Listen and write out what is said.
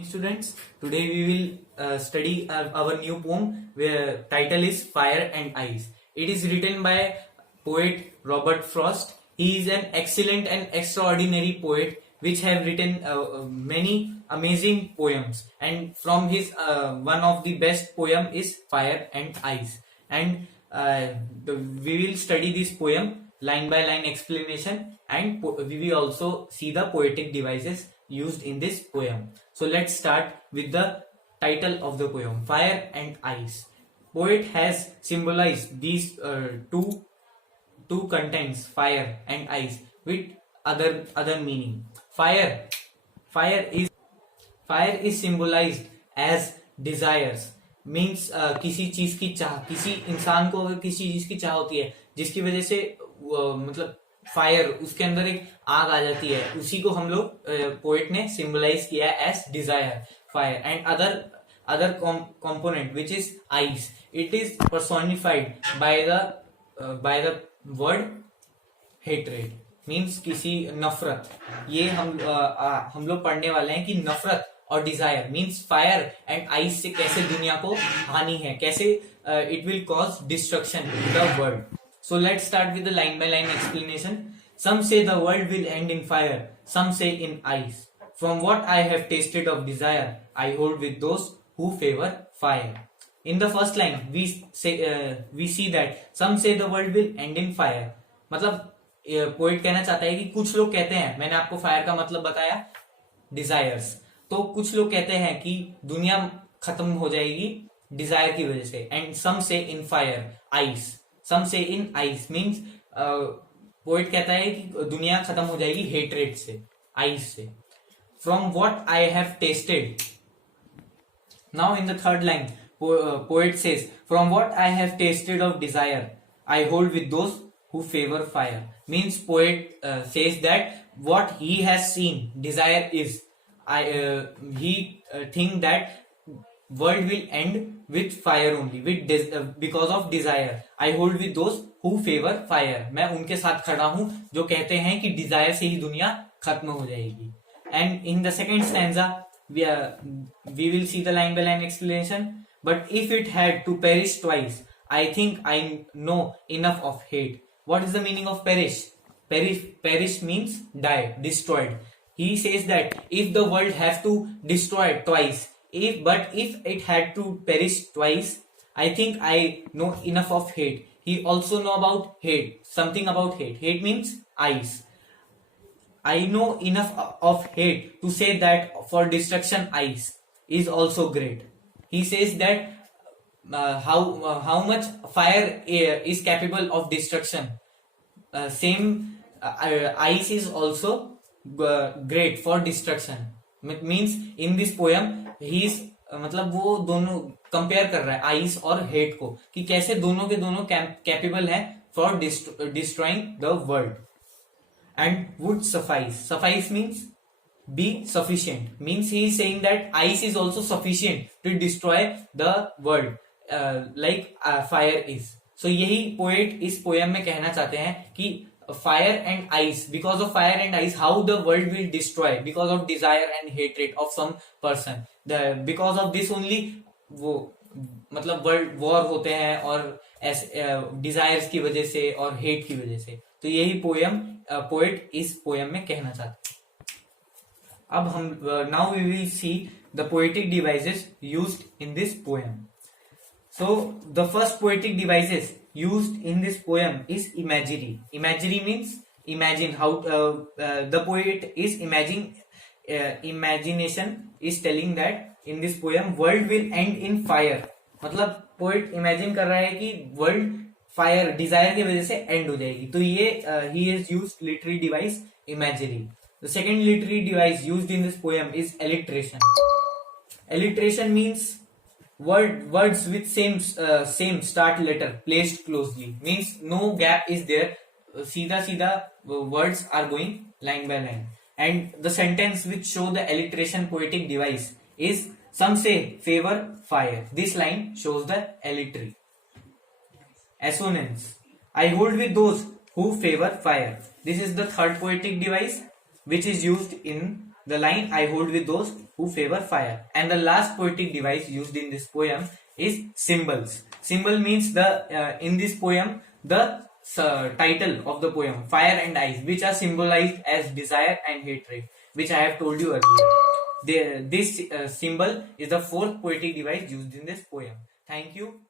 Students, today we will study our new poem where title is Fire and Ice. It is written by poet Robert Frost. He is an excellent and extraordinary poet which have written many amazing poems, and from his one of the best poem is Fire and Ice. And we will study this poem line by line explanation, and we will also see the poetic devices used in this poem. So let's start with the title of the poem, Fire and Ice. Poet has symbolized these two contents, fire and ice, with other meaning. Fire is fire is symbolized as desires, means किसी चीज की चाह, किसी इंसान को अगर किसी चीज की चाह होती है जिसकी वजह से मतलब फायर, उसके अंदर एक आग आ जाती है, उसी को हम लोग पोएट ने सिंबलाइज किया है as desire, fire. And other component which is ice, it is personified by the word hatred, means किसी नफरत. ये हम लोग पढ़ने वाले हैं कि नफरत और desire means fire and ice से कैसे दुनिया को हानि है, कैसे it will cause destruction in the world. So let's start with the line by line explanation. Some say the world will end in fire, some say in ice. From what I have tasted of desire, I hold with those who favor fire. In the first line, we see that some say the world will end in fire. मतलब poet कहना चाहता है कि कुछ लोग कहते हैं, मैंने आपको फायर का मतलब बताया, डिजायर्स, तो कुछ लोग कहते हैं कि दुनिया खत्म हो जाएगी डिजायर की वजह से. एंड सम से इन फायर, आइस, सम से इन आइस मीन्स पोइट कहता है कि दुनिया खत्म हो जाएगी हेट्रेड से, आइस से. From what I have tested. Now in the third line poet says from what I have tested of desire I hold with those who favour fire. Means poet says that what he has seen desire is, he think that world will end with fire only, because of desire. I hold with those who favor fire. मैं उनके साथ खड़ा हूं जो कहते हैं कि Dzire से ही दुनिया खत्म हो जाएगी. And in the second stanza we will see the line by line explanation. But if it had to perish twice, I think I know enough of hate. What is the meaning of perish? Perish means die, destroyed. He says that if the world have to destroy twice, if it had to perish twice, I think I know enough of hate. He also know about hate, something about hate. Hate means ice. I know enough of hate to say that for destruction ice is also great. He says that how much fire is capable of destruction, same ice is also great for destruction. Means in this poem he is, मतलब वो दोनों compare कर रहा है ice और hate को, कि कैसे दोनों के दोनों कैपेबल हैं for destroying the world. And would suffice means be sufficient, means he is saying that ice is also sufficient to destroy the world like fire is. So यही पोएट इस पोयम में कहना चाहते हैं कि fire and ice, because of fire and ice, how the world will destroy because of desire and hatred of some person. Because of this only वो मतलब world war होते हैं, और ऐसे डिजायर्स की वजह से और हेट की वजह से. तो यही पोयम पोएट इस पोयम में कहना चाहते हैं. अब हम now we will see the poetic devices used in this poem. So the first poetic devices used in this poem is imagery. Imagery means imagine how the poet is imagining. Imagination is telling that in this poem world will end in fire. मतलब poet imagine कर रहा है कि world fire desire की वजह से end हो जाएगी. तो ये he has used literary device imagery. The second literary device used in this poem is alliteration. Alliteration means words with same start letter placed closely, means no gap is there, सीधा words are going line by line. And the sentence which show the alliteration poetic device is some say favor fire. This line shows the allitery. Assonance. I hold with those who favor fire. This is the third poetic device which is used in the line I hold with those who favor fire. And the last poetic device used in this poem is symbols. Symbol means the in this poem the title of the poem, fire and ice, which are symbolized as desire and hatred, which I have told you earlier. This symbol is the fourth poetic device used in this poem. Thank you.